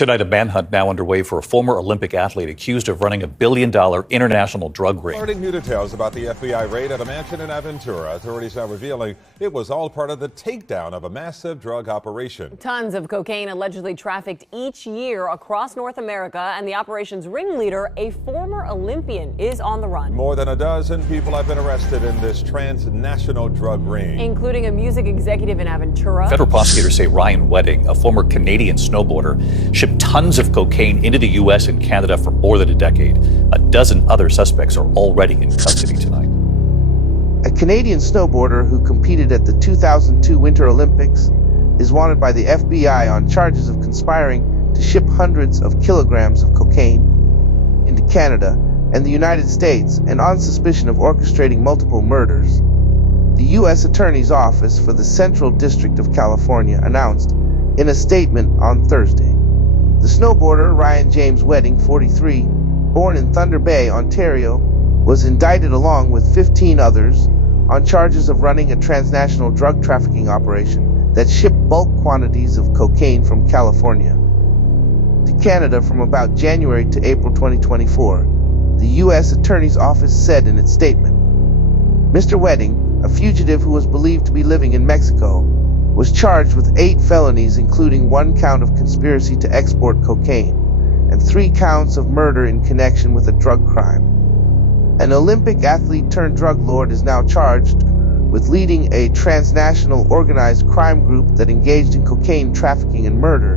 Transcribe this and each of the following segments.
Tonight, a manhunt now underway for a former Olympic athlete accused of running a billion-dollar international drug ring. Starting new details about the FBI raid at a mansion in Aventura. Authorities are revealing it was all part of the takedown of a massive drug operation. Tons of cocaine allegedly trafficked each year across North America, and the operation's ringleader, a former Olympian, is on the run. More than a dozen people have been arrested in this transnational drug ring, including a music executive in Aventura. Federal prosecutors say Ryan Wedding, a former Canadian snowboarder, shipped tons of cocaine into the U.S. and Canada for more than a decade. A dozen other suspects are already in custody tonight. A Canadian snowboarder who competed at the 2002 Winter Olympics is wanted by the FBI on charges of conspiring to ship hundreds of kilograms of cocaine into Canada and the United States, and on suspicion of orchestrating multiple murders. The U.S. Attorney's Office for the Central District of California announced in a statement on Thursday. The snowboarder, Ryan James Wedding, 43, born in Thunder Bay, Ontario, was indicted along with 15 others on charges of running a transnational drug trafficking operation that shipped bulk quantities of cocaine from California to Canada from about January to April 2024, the U.S. Attorney's Office said in its statement. Mr. Wedding, a fugitive who was believed to be living in Mexico, was charged with 8 felonies, including 1 count of conspiracy to export cocaine and 3 counts of murder in connection with a drug crime. An Olympic athlete turned drug lord is now charged with leading a transnational organized crime group that engaged in cocaine trafficking and murder,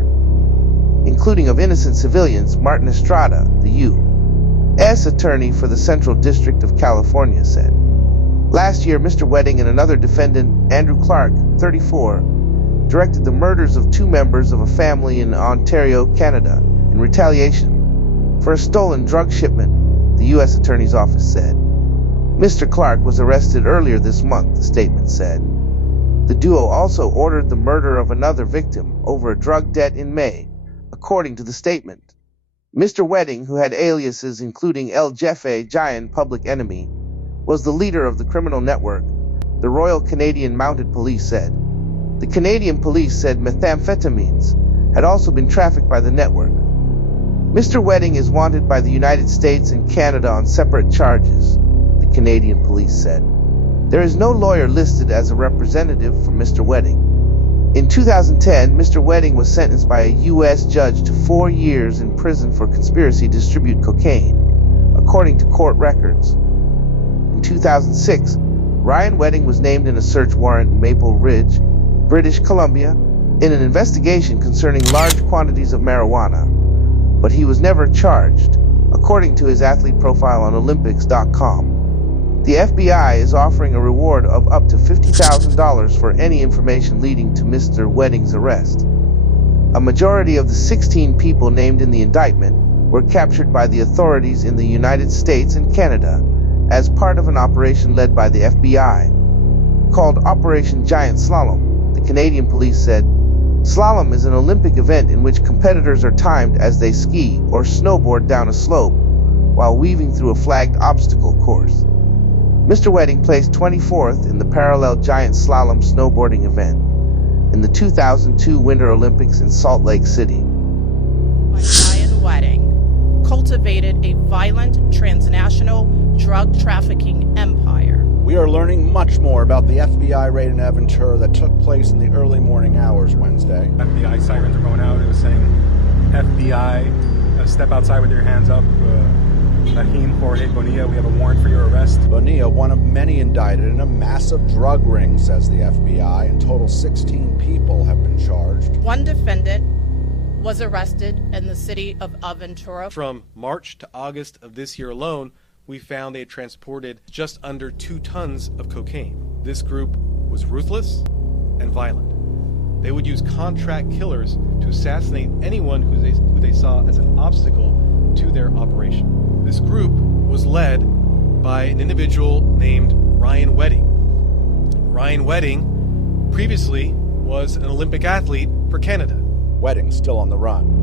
including of innocent civilians. Martin Estrada, the U.S. Attorney for the Central District of California, said. Last year, Mr. Wedding and another defendant, Andrew Clark, 34, directed the murders of 2 members of a family in Ontario, Canada, in retaliation for a stolen drug shipment, the U.S. Attorney's Office said. Mr. Clark was arrested earlier this month, the statement said. The duo also ordered the murder of another victim over a drug debt in May, according to the statement. Mr. Wedding, who had aliases including El Jefe, Giant, Public Enemy, was the leader of the criminal network, the Royal Canadian Mounted Police said. The Canadian police said methamphetamines had also been trafficked by the network. Mr. Wedding is wanted by the United States and Canada on separate charges, the Canadian police said. There is no lawyer listed as a representative for Mr. Wedding. In 2010, Mr. Wedding was sentenced by a U.S. judge to 4 years in prison for conspiracy to distribute cocaine, according to court records. In 2006, Ryan Wedding was named in a search warrant in Maple Ridge, British Columbia, in an investigation concerning large quantities of marijuana, but he was never charged, according to his athlete profile on Olympics.com. The FBI is offering a reward of up to $50,000 for any information leading to Mr. Wedding's arrest. A majority of the 16 people named in the indictment were captured by the authorities in the United States and Canada as part of an operation led by the FBI, called Operation Giant Slalom, the Canadian police said. Slalom is an Olympic event in which competitors are timed as they ski or snowboard down a slope while weaving through a flagged obstacle course. Mr. Wedding placed 24th in the parallel giant slalom snowboarding event in the 2002 Winter Olympics in Salt Lake City. Ryan Wedding cultivated a violent transnational drug trafficking empire. We are learning much more about the FBI raid in Aventura that took place in the early morning hours Wednesday. FBI sirens are going out. It was saying, FBI, step outside with your hands up. Nahim Jorge Bonilla, we have a warrant for your arrest. Bonilla, one of many indicted in a massive drug ring, says the FBI. In total, 16 people have been charged. One defendant was arrested in the city of Aventura. From March to August of this year alone, we found they had transported just under 2 tons of cocaine. This group was ruthless and violent. They would use contract killers to assassinate anyone who they saw as an obstacle to their operation. This group was led by an individual named Ryan Wedding. Ryan Wedding previously was an Olympic athlete for Canada. Wedding still on the run.